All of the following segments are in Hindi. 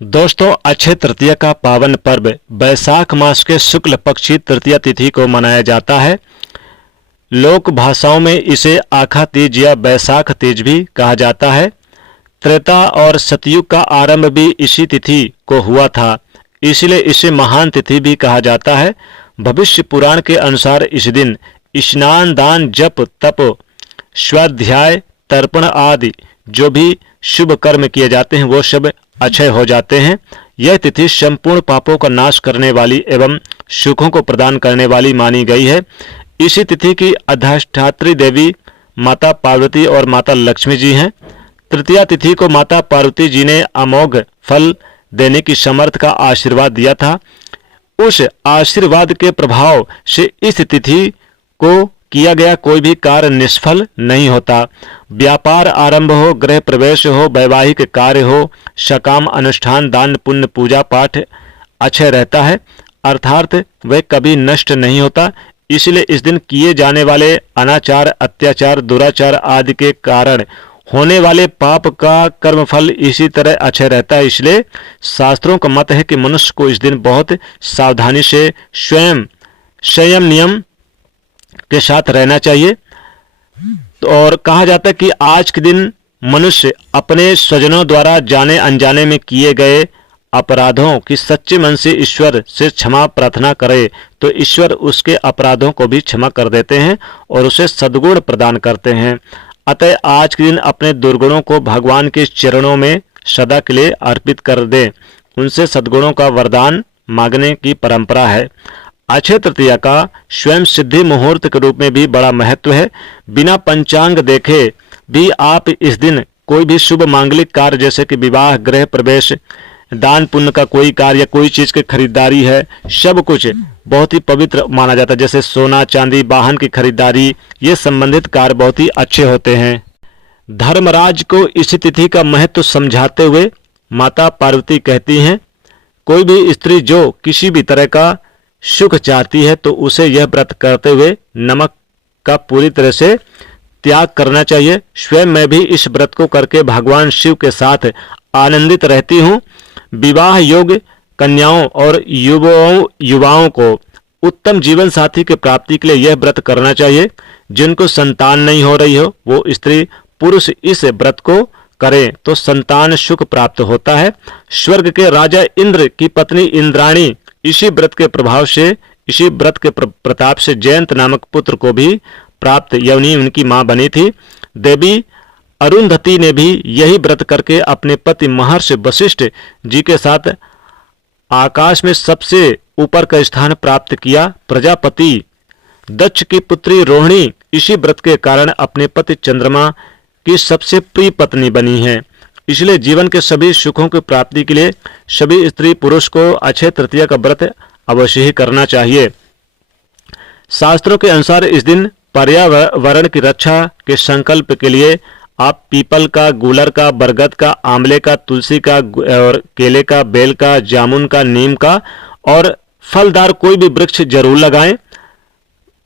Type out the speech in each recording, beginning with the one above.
दोस्तों, अक्षय तृतीया का पावन पर्व बैसाख मास के शुक्ल पक्षी तृतीया तिथि को मनाया जाता है। लोक भाषाओं में इसे आखा तीज या बैसाख तीज भी कहा जाता है। त्रेता और सतयुग का आरंभ भी इसी तिथि को हुआ था, इसलिए इसे महान तिथि भी कहा जाता है। भविष्य पुराण के अनुसार इस दिन स्नान, दान, जप, तप, स्वाध्याय, तर्पण आदि जो भी शुभ कर्म किए जाते हैं वो सब अक्षय हो जाते हैं। यह तिथि संपूर्ण पापों का नाश करने वाली एवं सुखों को प्रदान करने वाली मानी गई है। इसी तिथि की अधिष्ठात्री देवी माता पार्वती और माता लक्ष्मी जी हैं। तृतीया तिथि को माता पार्वती जी ने अमोघ फल देने की समर्थ का आशीर्वाद दिया था। उस आशीर्वाद के प्रभाव से इस तिथि को किया गया कोई भी कार्य निष्फल नहीं होता। व्यापार आरंभ हो, गृह प्रवेश हो, वैवाहिक कार्य हो, सकाम अनुष्ठान, दान, पुण्य, पूजा पाठ अक्षय रहता है, अर्थात वह कभी नष्ट नहीं होता। इसलिए इस दिन किए जाने वाले अनाचार, अत्याचार, दुराचार आदि के कारण होने वाले पाप का कर्मफल इसी तरह अक्षय रहता है। इसलिए शास्त्रों का मत है कि मनुष्य को इस दिन बहुत सावधानी से संयम नियम के साथ रहना चाहिए। और कहा जाता है कि आज के दिन मनुष्य अपने स्वजनों द्वारा जाने अनजाने में किए गए अपराधों की सच्चे मन से ईश्वर से क्षमा प्रार्थना करे तो ईश्वर उसके अपराधों को भी क्षमा कर देते हैं और उसे सद्गुण प्रदान करते हैं। अतः आज के दिन अपने दुर्गुणों को भगवान के चरणों में सदा के लिए अर्पित कर दें, उनसे सद्गुणों का वरदान मांगने की परंपरा है। अक्षय तृतीया का स्वयं सिद्धि मुहूर्त के रूप में भी बड़ा महत्व है। बिना पंचांग देखे भी आप इस दिन कोई भी शुभ मांगलिक कार्य जैसे कि विवाह, गृह प्रवेश, दान पुण्य का कोई कार्य या कोई चीज की खरीदारी है, सब कुछ बहुत ही पवित्र माना जाता है। जैसे सोना चांदी, वाहन की खरीदारी, ये संबंधित कार्य बहुत ही अच्छे होते हैं। धर्मराज को इस तिथि का महत्व समझाते हुए माता पार्वती कहती हैं, कोई भी स्त्री जो किसी भी तरह का सुख चाहती है तो उसे यह व्रत करते हुए नमक का पूरी तरह से त्याग करना चाहिए। स्वयं मैं भी इस व्रत को करके भगवान शिव के साथ आनंदित रहती हूँ। विवाह योग्य कन्याओं और युवाओं को उत्तम जीवन साथी की प्राप्ति के लिए यह व्रत करना चाहिए। जिनको संतान नहीं हो रही हो वो स्त्री पुरुष इस व्रत को करें तो संतान सुख प्राप्त होता है। स्वर्ग के राजा इंद्र की पत्नी इंद्राणी इसी व्रत के प्रभाव से, इसी व्रत के प्रताप से जयंत नामक पुत्र को भी प्राप्त यवनी उनकी मां बनी थी। देवी अरुंधति ने भी यही व्रत करके अपने पति महर्षि वशिष्ठ जी के साथ आकाश में सबसे ऊपर का स्थान प्राप्त किया। प्रजापति दक्ष की पुत्री रोहिणी इसी व्रत के कारण अपने पति चंद्रमा की सबसे प्रिय पत्नी बनी है। इसलिए जीवन के सभी सुखों की प्राप्ति के लिए सभी स्त्री पुरुष को अक्षय तृतीया का व्रत अवश्य ही करना चाहिए। शास्त्रों के अनुसार इस दिन पर्यावरण की रक्षा के संकल्प के लिए आप पीपल का, गूलर का, बरगद का, आंवले का, तुलसी का और केले का, बेल का, जामुन का, नीम का और फलदार कोई भी वृक्ष जरूर लगाएं।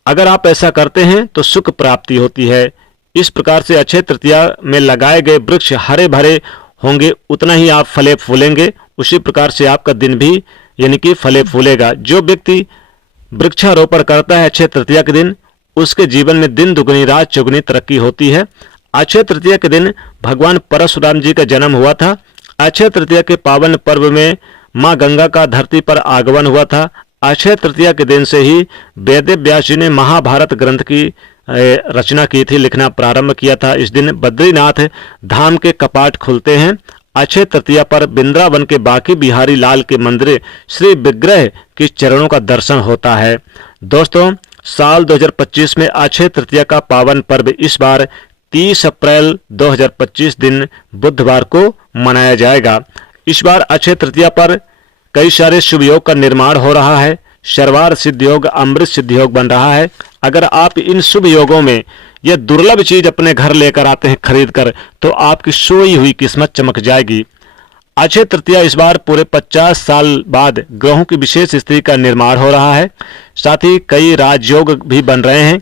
अगर आप ऐसा करते हैं तो सुख प्राप्ति होती है। इस प्रकार से अक्षय तृतीया में लगाए गए वृक्ष हरे भरे होंगे, उतना ही आप फले फूलेंगे। उसी प्रकार से आपका दिन भी यानी कि फले फूलेगा। जो व्यक्ति वृक्षारोपण करता है अक्षय तृतीया के दिन, उसके जीवन में दिन दुगनी रात चौगुनी तरक्की होती है। अक्षय तृतीया के दिन भगवान परशुराम जी का जन्म हुआ था। अक्षय तृतीया के पावन पर्व में माँ गंगा का धरती पर आगमन हुआ था। अक्षय तृतीया के दिन से ही वेद व्यास जी ने महाभारत ग्रंथ की रचना की थी, लिखना प्रारंभ किया था। इस दिन बद्रीनाथ धाम के कपाट खुलते हैं। अक्षय तृतीया पर वृंदावन के बाकी बिहारी लाल के मंदिर श्री विग्रह के चरणों का दर्शन होता है। दोस्तों, साल 2025 में अक्षय तृतीया का पावन पर्व इस बार 30 अप्रैल 2025 दिन बुधवार को मनाया जाएगा। इस बार अक्षय तृतीया पर कई सारे शुभ योग का निर्माण हो रहा है। सर्वार्थ सिद्ध योग, अमृत सिद्ध योग बन रहा है। अगर आप इन शुभ योगों में यह दुर्लभ चीज अपने घर लेकर आते हैं खरीद कर, तो आपकी सोई हुई किस्मत चमक जाएगी। अक्षय तृतीया इस बार पूरे 50 साल बाद ग्रहों की विशेष स्थिति का निर्माण हो रहा है। साथ ही कई राजयोग भी बन रहे हैं।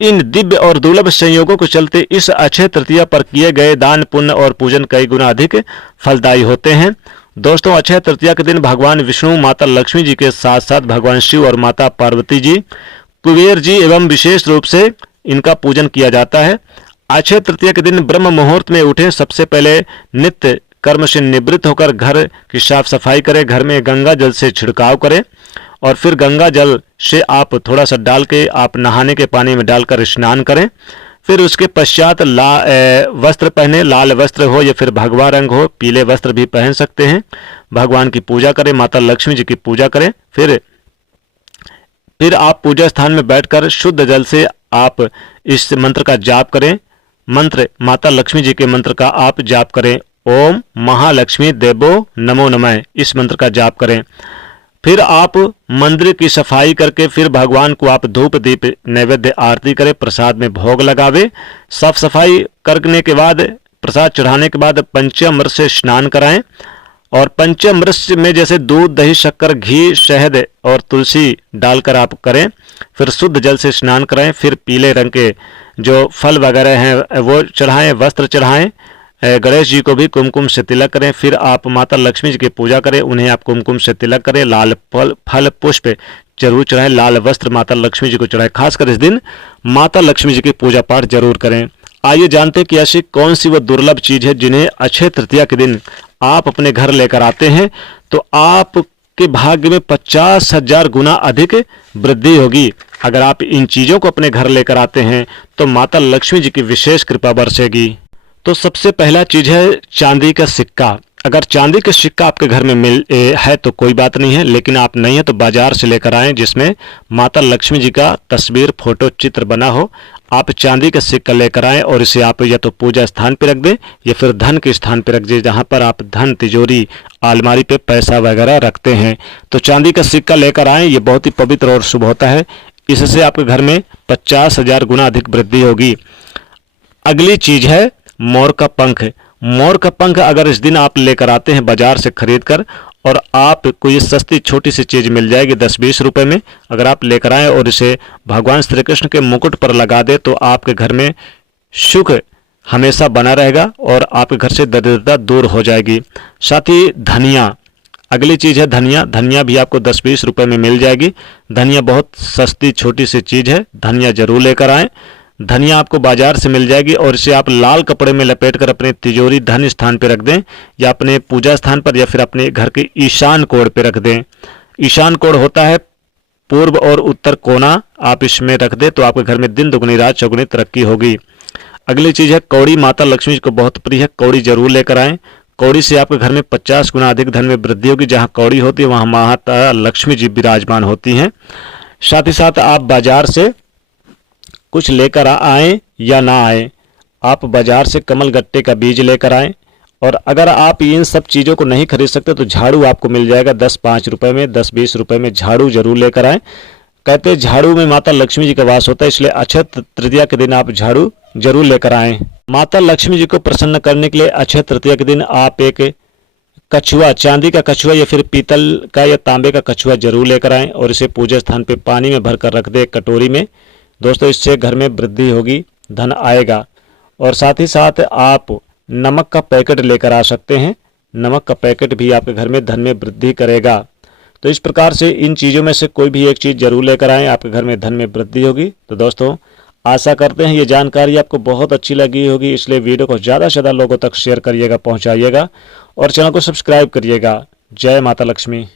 इन दिव्य और दुर्लभ संयोगों के चलते इस अक्षय तृतीया पर किए गए दान पुण्य और पूजन कई गुना अधिक फलदायी होते हैं। दोस्तों अक्षय तृतीया के दिन भगवान विष्णु, माता लक्ष्मी जी के साथ साथ भगवान शिव और माता पार्वती जी, कुबेर जी एवं विशेष रूप से इनका पूजन किया जाता है। अक्षय तृतीया के दिन ब्रह्म मुहूर्त में उठें, सबसे पहले नित्य कर्म से निवृत्त होकर घर की साफ सफाई करें, घर में गंगा जल से छिड़काव करें और फिर गंगा जल से आप थोड़ा सा डाल के आप नहाने के पानी में डालकर स्नान करें। फिर उसके पश्चात वस्त्र पहने, लाल वस्त्र हो या फिर भगवा रंग हो, पीले वस्त्र भी पहन सकते हैं। भगवान की पूजा करें, माता लक्ष्मी जी की पूजा करें। फिर आप पूजा स्थान में बैठकर शुद्ध जल से आप इस मंत्र का जाप करें। मंत्र माता लक्ष्मी जी के मंत्र का आप जाप करें, ओम महालक्ष्मी देवो नमो नमः, इस मंत्र का जाप करें। फिर आप मंदिर की सफाई करके फिर भगवान को आप धूप दीप नैवेद्य आरती करें, प्रसाद में भोग लगावे। साफ सफाई करने के बाद, प्रसाद चढ़ाने के बाद पंचामृत से स्नान कराएं और पंचामृत में जैसे दूध, दही, शक्कर, घी, शहद और तुलसी डालकर आप करें। फिर शुद्ध जल से स्नान कराएं। फिर पीले रंग के जो फल वगैरह हैं वो चढ़ाएं, वस्त्र चढ़ाएं। गणेश जी को भी कुमकुम से तिलक करें। फिर आप माता लक्ष्मी जी की पूजा करें, उन्हें आप कुमकुम से तिलक करें। लाल फल पुष्प जरूर चढ़ाएं, लाल वस्त्र माता लक्ष्मी जी को चढ़ाएं। खासकर इस दिन माता लक्ष्मी जी की पूजा पाठ जरूर करें। आइए जानते हैं कि ऐसी कौन सी वो दुर्लभ चीज है जिन्हें अक्षय तृतीया के दिन आप अपने घर लेकर आते हैं तो आपके भाग्य में 50,000 गुना अधिक वृद्धि होगी। अगर आप इन चीजों को अपने घर लेकर आते हैं तो माता लक्ष्मी जी की विशेष कृपा बरसेगी। तो सबसे पहला चीज है चांदी का सिक्का। अगर चांदी का सिक्का आपके घर में है तो कोई बात नहीं है, लेकिन आप नहीं है तो बाजार से लेकर आएं जिसमें माता लक्ष्मी जी का तस्वीर, फोटो, चित्र बना हो। आप चांदी का सिक्का लेकर आएं और इसे आप या तो पूजा स्थान पर रख दें या फिर धन के स्थान पर रख दें, जहां पर आप धन, तिजोरी, अलमारी पे पैसा वगैरह रखते हैं। तो चांदी का सिक्का लेकर आएं, ये बहुत ही पवित्र और शुभ होता है। इससे आपके घर में 50,000 गुना अधिक वृद्धि होगी। अगली चीज है मोर का पंख। मोर का पंख अगर इस दिन आप लेकर आते हैं बाजार से खरीद कर, और आपको ये सस्ती छोटी सी चीज मिल जाएगी 10-20 रुपए में, अगर आप लेकर आए और इसे भगवान श्री कृष्ण के मुकुट पर लगा दे तो आपके घर में सुख हमेशा बना रहेगा और आपके घर से दरिद्रता दूर हो जाएगी। साथ ही धनिया, अगली चीज है धनिया। धनिया भी आपको 10-20 रुपए में मिल जाएगी। धनिया बहुत सस्ती छोटी सी चीज है, धनिया जरूर लेकर आएं। धनिया आपको बाजार से मिल जाएगी और इसे आप लाल कपड़े में लपेटकर अपने तिजोरी, धन स्थान पर रख दें या अपने पूजा स्थान पर या फिर अपने घर के ईशान कोण पर रख दें। ईशान कोण होता है पूर्व और उत्तर कोना, आप इसमें रख दें तो आपके घर में दिन दुगनी रात चौगुनी तरक्की होगी। अगली चीज है कौड़ी। माता लक्ष्मी जी को बहुत प्रिय है, कौड़ी जरूर लेकर आएं। कौड़ी से आपके घर में 50 गुना अधिक धन में वृद्धि होगी। जहां कौड़ी होती है वहां माता लक्ष्मी जी विराजमान होती हैं। साथ ही साथ आप बाजार से कुछ लेकर आए या ना आए, आप बाजार से कमल गट्टे का बीज लेकर आएं। और अगर आप इन सब चीज़ों को नहीं खरीद सकते तो झाड़ू आपको मिल जाएगा 10-5 रुपए में, 10-20 रुपए में झाड़ू जरूर लेकर आएं। कहते हैं झाड़ू में माता लक्ष्मी जी का वास होता है, इसलिए अक्षय तृतीया के दिन आप झाड़ू जरूर लेकर आएं। माता लक्ष्मी जी को प्रसन्न करने के लिए अक्षय तृतीया के दिन आप एक कछुआ, चांदी का कछुआ या फिर पीतल का या तांबे का कछुआ जरूर लेकर आएं और इसे पूजा स्थान पे पानी में भरकर रख दें कटोरी में। दोस्तों इससे घर में वृद्धि होगी, धन आएगा। और साथ ही साथ आप नमक का पैकेट लेकर आ सकते हैं, नमक का पैकेट भी आपके घर में धन में वृद्धि करेगा। तो इस प्रकार से इन चीज़ों में से कोई भी एक चीज़ जरूर लेकर आएं, आपके घर में धन में वृद्धि होगी। तो दोस्तों आशा करते हैं ये जानकारी आपको बहुत अच्छी लगी होगी, इसलिए वीडियो को ज़्यादा से ज़्यादा लोगों तक शेयर करिएगा, पहुँचाइएगा और चैनल को सब्सक्राइब करिएगा। जय माता लक्ष्मी।